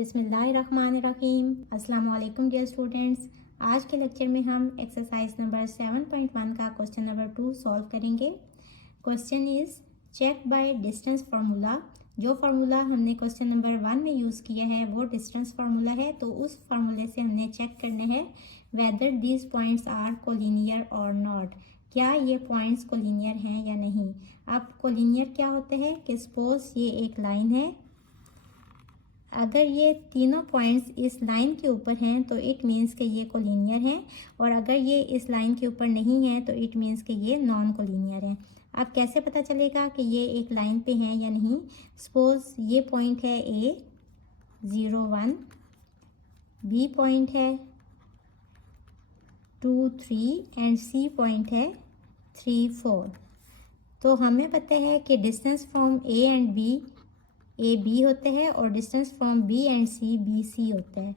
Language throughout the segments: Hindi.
बिस्मिल्लाहिर्रहमानिर्रहीम। अस्सलाम वालेकुम डियर स्टूडेंट्स। आज के लेक्चर में हम एक्सरसाइज नंबर 7.1 का क्वेश्चन नंबर 2 सॉल्व करेंगे। Question is check by distance formula. जो फार्मूला हमने क्वेश्चन नंबर 1 में यूज़ किया है वो डिस्टेंस फार्मूला है, तो उस फार्मूले से हमने चेक करना है whether these points are collinear और नॉट। क्या ये पॉइंट्स कोलिनियर हैं या नहीं। अब कोलिनियर क्या होते हैं कि सपोज ये एक लाइन है, अगर ये तीनों पॉइंट्स इस लाइन के ऊपर हैं तो इट मीन्स कि ये कोलिनियर हैं, और अगर ये इस लाइन के ऊपर नहीं है तो इट मीन्स कि ये नॉन कोलिनियर हैं। अब कैसे पता चलेगा कि ये एक लाइन पे हैं या नहीं। सपोज ये पॉइंट है A 0 1, B पॉइंट है 2 3 एंड C पॉइंट है 3 4। तो हमें पता है कि distance from A and B A B होते हैं और distance from B and C B C होता है।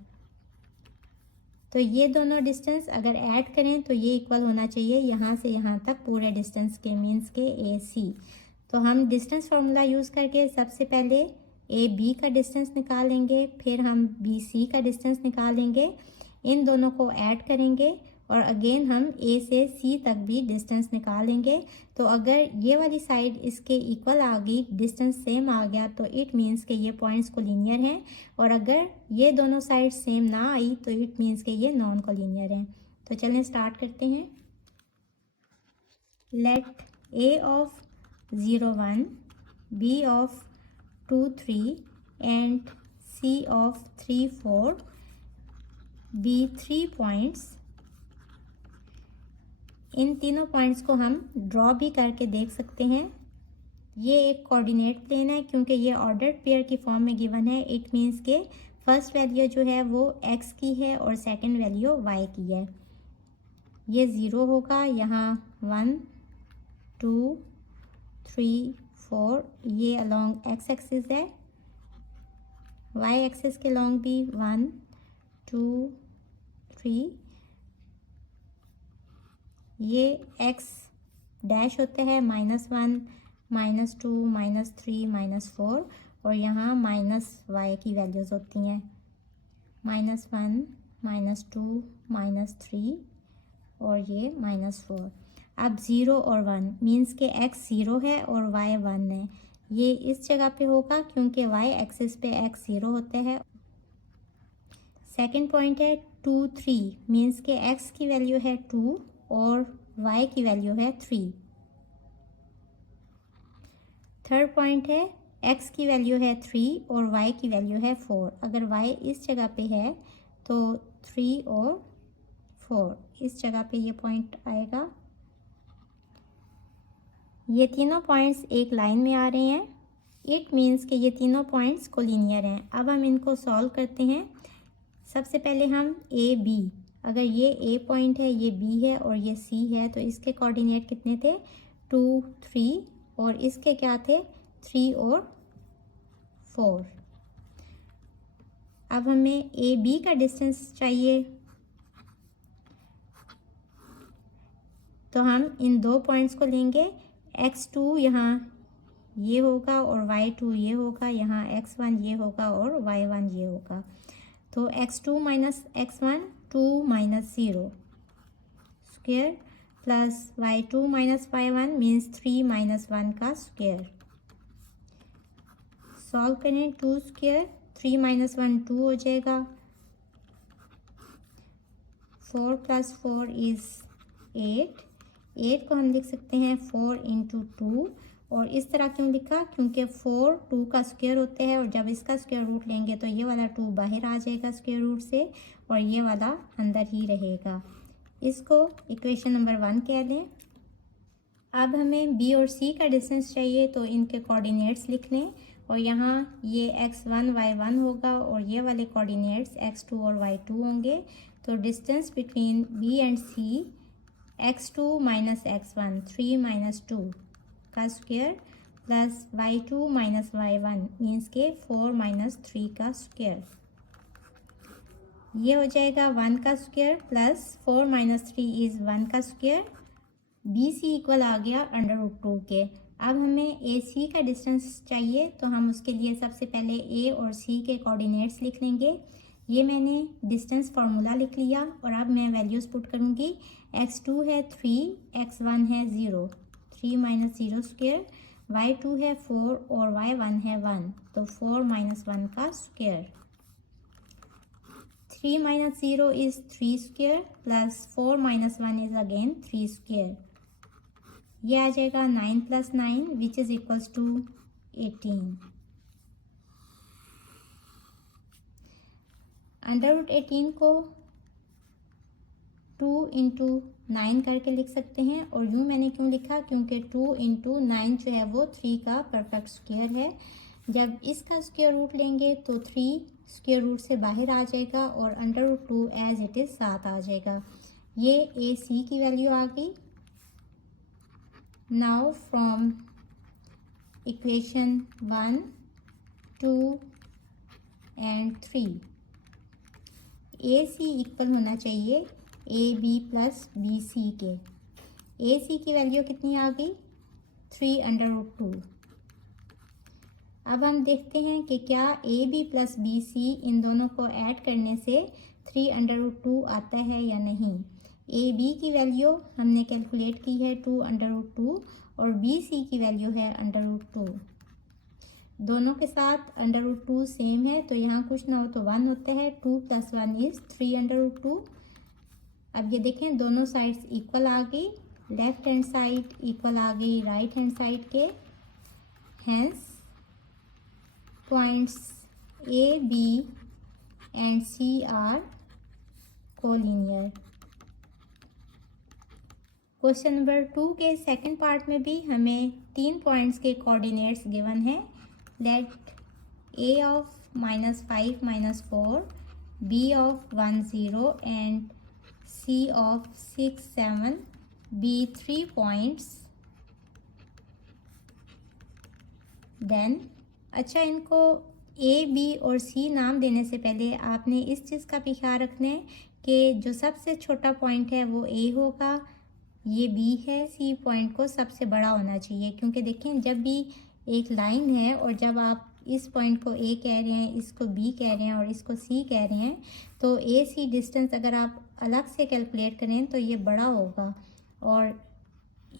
तो ये दोनों डिस्टेंस अगर ऐड करें तो ये इक्वल होना चाहिए यहाँ से यहाँ तक पूरे डिस्टेंस के, मीन्स के ए सी। तो हम डिस्टेंस फार्मूला यूज़ करके सबसे पहले ए बी का डिस्टेंस निकालेंगे, फिर हम बी सी का डिस्टेंस निकालेंगे, इन दोनों को ऐड करेंगे और अगेन हम ए से सी तक भी डिस्टेंस निकालेंगे। तो अगर ये वाली साइड इसके इक्वल आ गई, डिस्टेंस सेम आ गया, तो इट मीन्स कि ये पॉइंट्स कोलिनियर हैं, और अगर ये दोनों साइड सेम ना आई तो इट मीन्स कि ये नॉन कोलिनियर हैं। तो चलें स्टार्ट करते हैं। Let A of 0 1, B of 2 3 and C of 3 4 be 3 points. इन तीनों पॉइंट्स को हम ड्रॉ भी करके देख सकते हैं। ये एक कोऑर्डिनेट प्लेन है क्योंकि ये ऑर्डर्ड पेयर की फॉर्म में गिवन है। इट मीन्स के फर्स्ट वैल्यू जो है वो x की है और सेकंड वैल्यू y की है। ये 0 होगा, यहाँ 1 2 3 4, ये अलोंग x एक्सिस है, y एक्सिस के लॉन्ग भी 1 2 3, ये x डैश होते हैं -1 -2 -3 -4, और यहाँ -y की वैल्यूज़ होती हैं -1 -2 -3 और ये -4। अब 0 और 1 मीन्स के x 0 है और y 1 है। ये इस जगह पे होगा क्योंकि y एक्सिस पे x 0 होते हैं। सेकंड पॉइंट है 2 3 मीन्स के x की वैल्यू है 2 और y की वैल्यू है 3। थर्ड पॉइंट है x की वैल्यू है 3 और y की वैल्यू है 4। अगर y इस जगह पे है तो 3 और 4 इस जगह पे ये पॉइंट आएगा। ये तीनों पॉइंट्स एक लाइन में आ रहे हैं, इट मीन्स कि ये तीनों पॉइंट्स कोलिनियर हैं। अब हम इनको सॉल्व करते हैं। सबसे पहले हम ए बी, अगर ये ए पॉइंट है, ये बी है और ये सी है, तो इसके कोऑर्डिनेट कितने थे 2 3, और इसके क्या थे 3 और 4। अब हमें ए बी का डिस्टेंस चाहिए, तो हम इन दो पॉइंट्स को लेंगे। x2 यहाँ ये होगा और y2 ये होगा, यहाँ x1 ये होगा और y1 ये होगा। तो x2 minus x1 2 minus 0 square plus y2 minus y1 means 3 minus 1 का स्क्वेयर। सॉल्व करें, 2 स्क्वेयर 3 माइनस 1 2 हो जाएगा, 4 प्लस 4 इज़ 8। 8 को हम लिख सकते हैं 4 इंटू 2, और इस तरह क्यों लिखा, क्योंकि 4 2 का स्क्वायर होते हैं, और जब इसका स्क्वायर रूट लेंगे तो ये वाला 2 बाहर आ जाएगा स्क्वायर रूट से और ये वाला अंदर ही रहेगा। इसको इक्वेशन नंबर 1 कह लें। अब हमें बी और सी का डिस्टेंस चाहिए, तो इनके कोऑर्डिनेट्स लिख लें, और यहाँ ये x1 y1 होगा और ये वाले कोऑर्डिनेट्स x2 और y2 होंगे। तो distance between B and C x2 minus x1 3 minus 2 का square plus y2 minus y1 means के 4 माइनस 3 का स्क्वायर। ये हो जाएगा 1 का स्क्वायर प्लस 4 माइनस 3 इज़ 1 का स्क्वायर। बी सी इक्वल आ गया √2 के। अब हमें ए सी का डिस्टेंस चाहिए, तो हम उसके लिए सबसे पहले ए और सी के कोऑर्डिनेट्स लिख लेंगे। ये मैंने डिस्टेंस फार्मूला लिख लिया और अब मैं वैल्यूज़ पुट करूँगी। x2 है 3, x1 है 0, 3 माइनस 0 स्क्वेयर, y2 है 4 और y1 है 1, तो 4 माइनस 1 का square. 3 minus 0 is 3 square plus 4 minus 1 is again 3 square. ये आ जाएगा 9 plus 9 which is equals to 18। Under root 18 को 2 इंटू 9 करके लिख सकते हैं, और यूँ मैंने क्यों लिखा, क्योंकि 2 इंटू 9 जो है वो 3 का परफेक्ट स्क्वायर है। जब इसका स्क्वायर रूट लेंगे तो 3 स्क्वायर रूट से बाहर आ जाएगा और under root 2 as it is 7 आ जाएगा। ये ए सी की वैल्यू आ गई। Now from equation 1, 2 and 3 A C equal होना चाहिए A B plus B C के। ए सी की वैल्यू कितनी आ गई, 3 अंडर रूट 2। अब हम देखते हैं कि क्या A B plus B C इन दोनों को ऐड करने से 3 अंडर रूट 2 आता है या नहीं। ए बी की वैल्यू हमने कैलकुलेट की है 2 अंडर रूट 2 और बी सी की वैल्यू है अंडर रूट 2। दोनों के साथ अंडर रूट 2 सेम है, तो यहाँ कुछ ना हो तो 1 होता है। 2 प्लस 1 इज़ 3 अंडर रूट 2। अब ये देखें दोनों साइड्स इक्वल आ गई, लेफ्ट हैंड साइड इक्वल आ गई राइट हैंड साइड के। Hence points A B and C are collinear. Question number 2 के सेकंड पार्ट में भी हमें 3 पॉइंट्स के कोऑर्डिनेट्स गिवन हैं। Let a of -5 -4, b of 1 0 and c of 6 7 be 3 points। Then अच्छा, इनको a b और c नाम देने से पहले आपने इस चीज़ का भी ख्याल रखना है कि जो सबसे छोटा पॉइंट है वो a होगा, ये b है। c पॉइंट को सबसे बड़ा होना चाहिए, क्योंकि देखें जब भी एक लाइन है और जब आप इस पॉइंट को a कह रहे हैं, इसको b कह रहे हैं और इसको c कह रहे हैं, तो a c डिस्टेंस अगर आप अलग से कैलकुलेट करें तो ये बड़ा होगा, और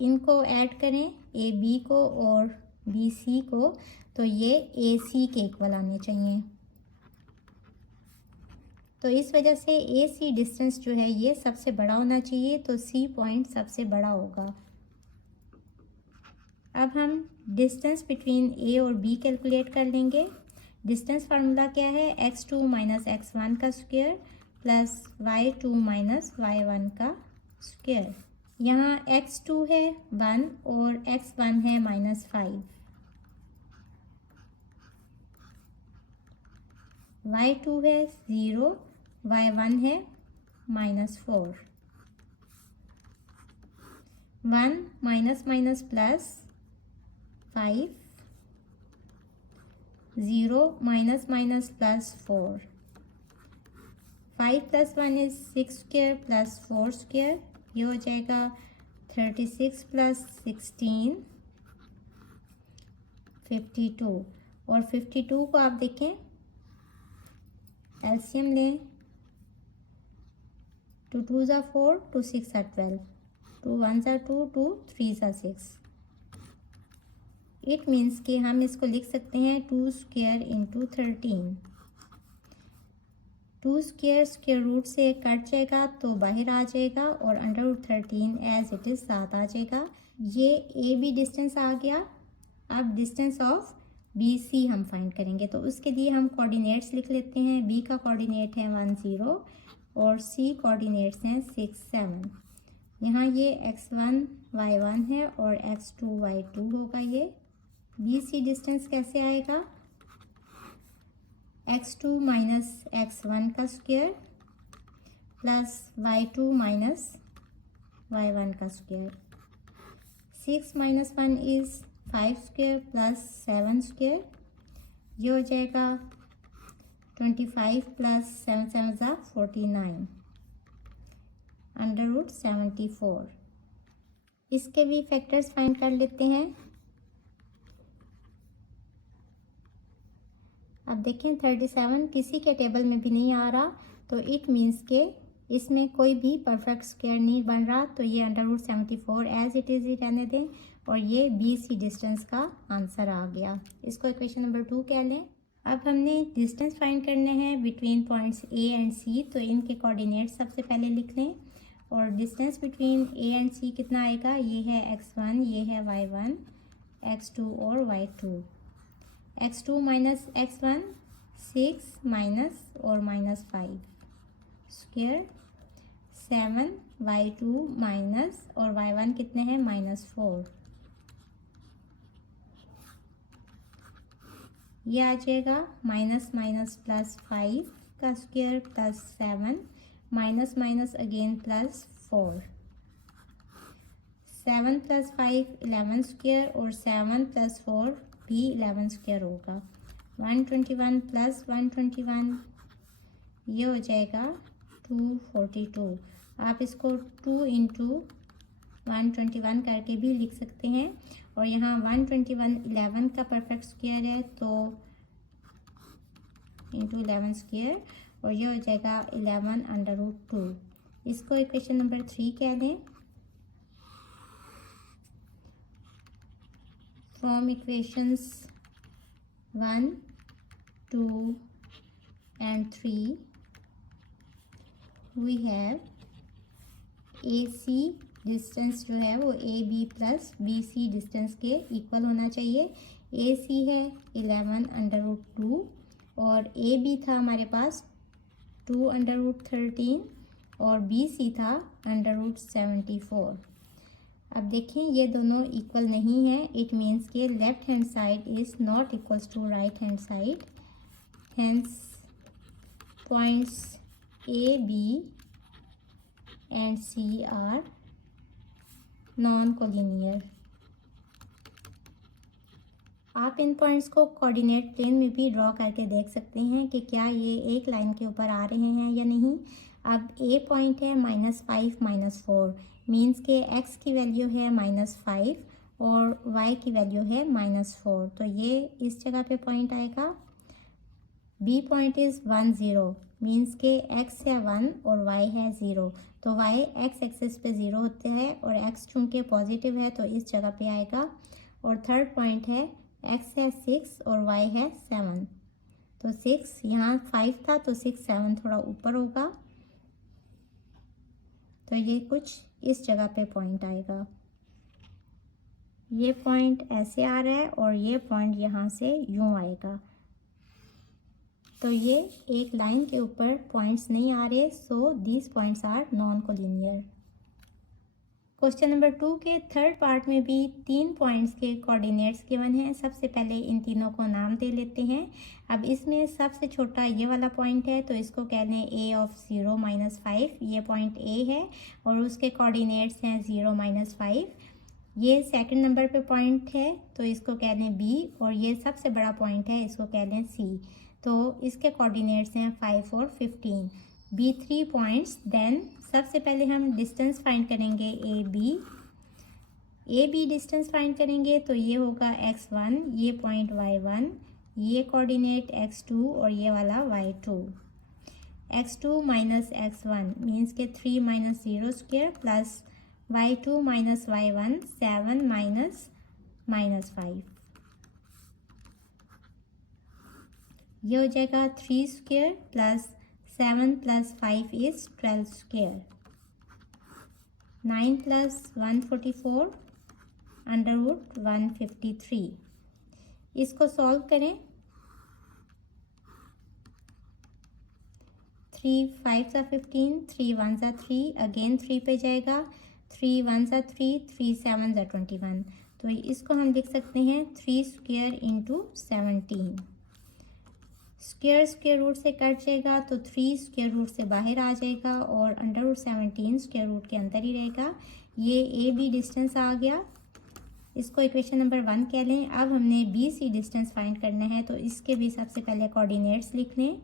इनको ऐड करें a b को और b c को, तो ये a c के इक्वल आने चाहिए। तो इस वजह से ए सी डिस्टेंस जो है ये सबसे बड़ा होना चाहिए, तो सी पॉइंट सबसे बड़ा होगा। अब हम डिस्टेंस बिटवीन ए और बी कैलकुलेट कर लेंगे। डिस्टेंस फार्मूला क्या है, x2 माइनस x1 का square plus y2 minus y1 का स्क्वायर। यहाँ x2 है 1 और x1 है -5, y2 है 0, y1 है -4। 1 minus minus plus 5, 0 minus minus plus 4। 5 plus 1 is 6 square plus 4 square, ये हो जाएगा 36 प्लस 16 52। और 52 को आप देखें एलसीएम लें, 2 2 ज़ा 4, 2 6 ज़ा 12, 2 1 ज़ा 2, 2 3 ज़ा 6। इट मीन्स कि हम इसको लिख सकते हैं 2 square into 13। 2 square square root से कट जाएगा तो बाहर आ जाएगा और under root 13 as it is 7 आ जाएगा। ये ए बी डिस्टेंस आ गया। अब डिस्टेंस ऑफ बी सी हम फाइंड करेंगे, तो उसके लिए हम कोऑर्डिनेट्स लिख लेते हैं। बी का कोऑर्डिनेट है 1 0 और सी कोऑर्डिनेट्स हैं 6 7। यहाँ ये x1 y1 है और x2 y2 होगा। ये बी सी डिस्टेंस कैसे आएगा, x2 माइनस x1 का square plus y2 minus y1 का square. 6 minus 1 is 5 square plus 7 square, ये हो जाएगा 25 प्लस 7 7 ज़ा 49 अंडर रूट 74। इसके भी फैक्टर्स फाइंड कर लेते हैं। अब देखें 37 किसी के टेबल में भी नहीं आ रहा, तो इट मीन्स के इसमें कोई भी परफेक्ट स्क्वायर नहीं बन रहा, तो ये √74 एज इट इज़ ही रहने दें और ये BC डिस्टेंस का आंसर आ गया। इसको इक्वेशन नंबर 2 कह लें। अब हमने डिस्टेंस फाइंड करने हैं between points A and C, तो इनके कोऑर्डिनेट्स सबसे पहले लिख लें। और distance between A and C कितना आएगा, ये है x1, ये है y1, x2 और y2। x2 minus x1 6 minus और -5 स्क्वायर 7, y2 माइनस और y1 कितने हैं -4। ये आ जाएगा माइनस माइनस +5 का square +7 minus minus again +4। 7 + 5 11 square और 7 + 4 भी 11 स्क्वायर होगा। 121 + 121 ये हो जाएगा 242। आप इसको 2 × 121 करके भी लिख सकते हैं। और यहाँ 121 11 का परफेक्ट स्क्वायर है, तो × 11 स्क्वायर और ये हो जाएगा 11√2। इसको इक्वेशन नंबर 3 कह दें। From equations 1, 2 and 3 we have AC distance जो है वो AB + BC डिस्टेंस के इक्वल होना चाहिए। AC है 11√2 और AB था हमारे पास 2√13 और BC था √74। अब देखें ये दोनों इक्वल नहीं है, इट मीन्स के left hand side is not equals to right hand side, hence points A, B and C are non-collinear। आप इन पॉइंट्स को कोऑर्डिनेट प्लेन में भी ड्रॉ करके देख सकते हैं कि क्या ये एक लाइन के ऊपर आ रहे हैं या नहीं। अब A पॉइंट है -5 -4, मीन्स के x की वैल्यू है -5 और y की वैल्यू है -4, तो ये इस जगह पे पॉइंट आएगा। B पॉइंट इज़ 1 0, मीन्स के x है 1 और y है 0, तो y x एक्सिस पे 0 होते हैं और x चूँकि पॉजिटिव है तो इस जगह पे आएगा। और थर्ड पॉइंट है x है 6 और y है 7, तो 6 यहाँ 5 था तो 6 7 थोड़ा ऊपर होगा, तो ये कुछ इस जगह पे पॉइंट आएगा। ये पॉइंट ऐसे आ रहा है और ये पॉइंट यहाँ से यूँ आएगा, तो ये एक लाइन के ऊपर पॉइंट्स नहीं आ रहे, so these points are non collinear. Question number 2 के थर्ड पार्ट में भी 3 पॉइंट्स के कोऑर्डिनेट्स गिवन हैं। सबसे पहले इन तीनों को नाम दे लेते हैं। अब इसमें सबसे छोटा ये वाला पॉइंट है, तो इसको कह लें A of 0 -5, ये पॉइंट A है और उसके कोऑर्डिनेट्स हैं 0 -5। ये सेकंड नंबर पे पॉइंट है, तो इसको कह लें B और ये सबसे बड़ा पॉइंट है, इसको कह लें C, तो इसके कोऑर्डिनेट्स हैं 5 और 15। B3 पॉइंट्स, देन सबसे पहले हम डिस्टेंस फाइंड करेंगे AB डिस्टेंस फाइंड करेंगे, तो ये होगा x1, ये पॉइंट y1, ये कोऑर्डिनेट x2 और ये वाला y2। x2 minus x1 means के 3 - 0 square plus y2 minus y1 7 minus -5, ये हो जाएगा 3 स्क्वायर प्लस 7 + 5 इज 12 स्क्वायर। 9 + 144 √153। इसको सॉल्व करें। 3 5 × 15, 3 1 × 3, अगेन 3 पे जाएगा, 3 1 × 3, 3 7 × 21, तो इसको हम लिख सकते हैं 3 स्क्वायर × 17। स्क्वायर स्क्वायर रूट से कट जाएगा, तो 3 स्क्वायर रूट से बाहर आ जाएगा और √17 स्क्वायर रूट के अंदर ही रहेगा। ये AB डिस्टेंस आ गया, इसको इक्वेशन नंबर 1 कह लें। अब हमने BC डिस्टेंस फाइंड करना है, तो इसके भी सबसे पहले कोऑर्डिनेट्स लिख लें।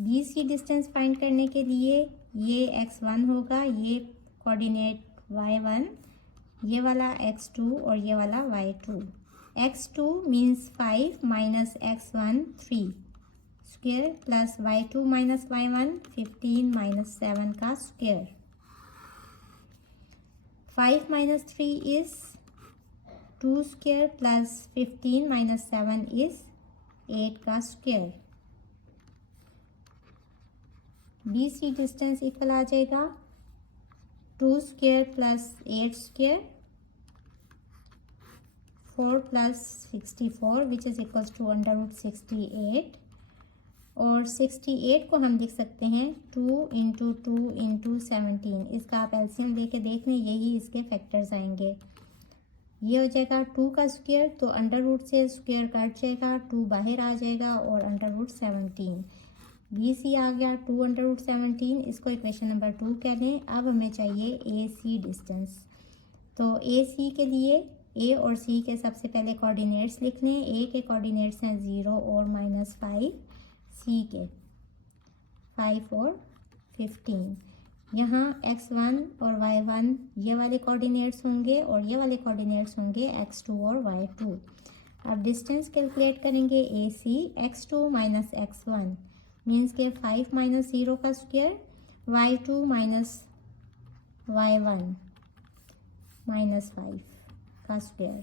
BC डिस्टेंस फाइंड करने के लिए ये x1 होगा, ये कोऑर्डिनेट y1, ये वाला x2 और ये वाला y2। x2 means 5 minus x1 3 square plus y2 minus y1 15 minus 7 का square. 5 minus 3 is 2 square plus 15 minus 7 is 8 का square. BC डिस्टेंस इक्वल आ जाएगा 2 square plus 8 square 4 plus 64 which is equals to under root 68 और 68 को हम लिख सकते हैं 2 इंटू 2 इंटू 17. इसका आप एलसीएम लेके देख लें, यही इसके फैक्टर्स आएंगे. ये हो जाएगा 2 का स्क्वायर तो अंडर रूट से स्क्वायर कट जाएगा, 2 बाहर आ जाएगा और अंडर रूट 17. BC आ गया 2 अंडर रूट 17. इसको इक्वेशन नंबर 2 कह लें. अब हमें चाहिए AC डिस्टेंस. तो AC के लिए A और C के सबसे पहले कोऑर्डिनेट्स लिख लें. A के कोऑर्डिनेट्स हैं 0 और -5, C के 5 और 15. यहाँ x1 और y1 ये वाले कोऑर्डिनेट्स होंगे और ये वाले कोऑर्डिनेट्स होंगे x2 और y2. अब डिस्टेंस कैलकुलेट करेंगे. AC x2 minus x1 means के 5 माइनस 0 का square, y2 minus y1 minus 5 का स्क्वायर.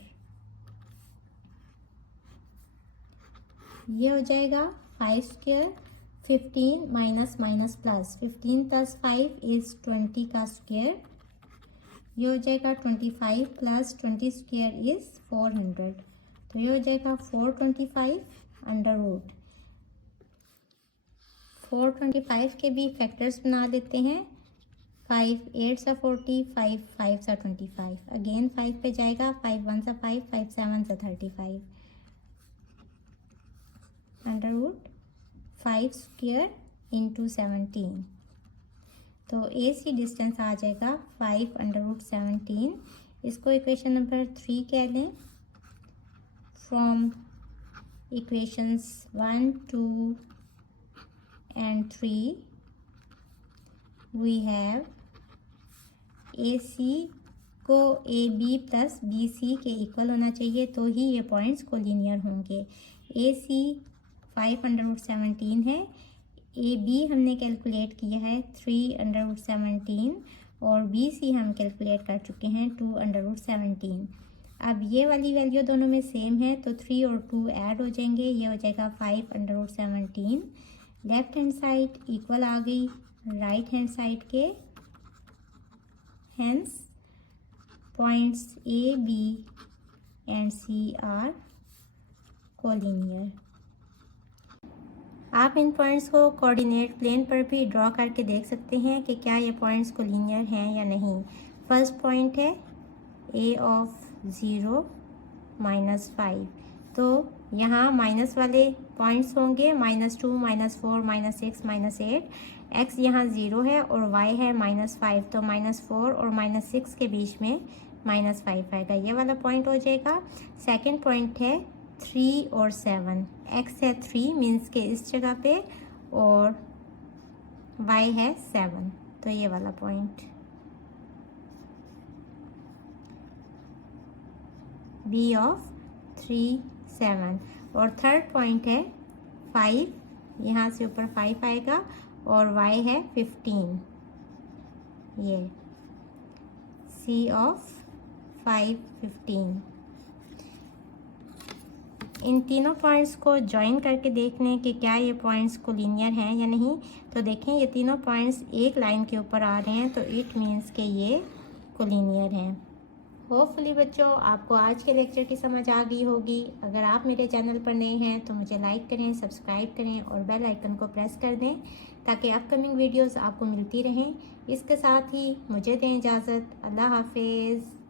ये हो जाएगा 5 square 15 minus minus plus 15 plus 5 is 20 का स्क्वायर. ये हो जाएगा 25 प्लस 20 स्क्वायर इज 400. तो ये हो जाएगा 425 अंडर रूट. 425 के भी फैक्टर्स बना देते हैं. 5 8 सा 40, 5 5 सा 25. अगेन 5 पे जाएगा, 5 1 सा 5, 5 7 सा 35 अंडर रूट 5 स्क्वायर इंटू 17. तो AC डिस्टेंस आ जाएगा 5 अंडर रूट 17. इसको इक्वेशन नंबर 3 कह लें. From equations 1 2 and 3 we have AC को AB प्लस BC के इक्वल होना चाहिए तो ही ये पॉइंट्स कोलिनियर होंगे. AC 5 अंडर रूट 17 है. AB हमने कैलकुलेट किया है 3 अंडर रूट 17 और BC हम कैलकुलेट कर चुके हैं 2 अंडर रूट 17. अब ये वाली वैल्यू दोनों में सेम है तो 3 और 2 ऐड हो जाएंगे. ये हो जाएगा 5 under root 17. Left hand side equal आ गई राइट हैंड साइड के. Hence points A, B and C are collinear. आप इन पॉइंट्स को कोऑर्डिनेट प्लेन पर भी ड्रॉ करके देख सकते हैं कि क्या ये पॉइंट्स कोलिनियर हैं या नहीं. फर्स्ट पॉइंट है A ऑफ 0 -5. तो यहाँ माइनस वाले पॉइंट्स होंगे -2 -4 -6 -8. x यहाँ 0 है और y है -5 तो -4 और -6 के बीच में -5 आएगा. ये वाला पॉइंट हो जाएगा. सेकंड पॉइंट है 3 और 7. x है 3 मीन्स के इस जगह पे और y है 7 तो ये वाला पॉइंट. B ऑफ 3 7 और थर्ड पॉइंट है 5. यहाँ से ऊपर 5 आएगा और y है 15. ये C ऑफ 5 15. इन तीनों पॉइंट्स को ज्वाइन करके देख लें कि क्या ये पॉइंट्स कोलिनियर हैं या नहीं. तो देखें ये तीनों पॉइंट्स एक लाइन के ऊपर आ रहे हैं तो इट मीन्स के ये कोलिनियर हैं. होपफुली बच्चों आपको आज के लेक्चर की समझ आ गई होगी. अगर आप मेरे चैनल पर नए हैं तो मुझे लाइक करें, सब्सक्राइब करें और बेल आइकन को प्रेस कर दें ताकि अपकमिंग वीडियोस आपको मिलती रहें. इसके साथ ही मुझे दें इजाज़त. अल्लाह हाफिज़.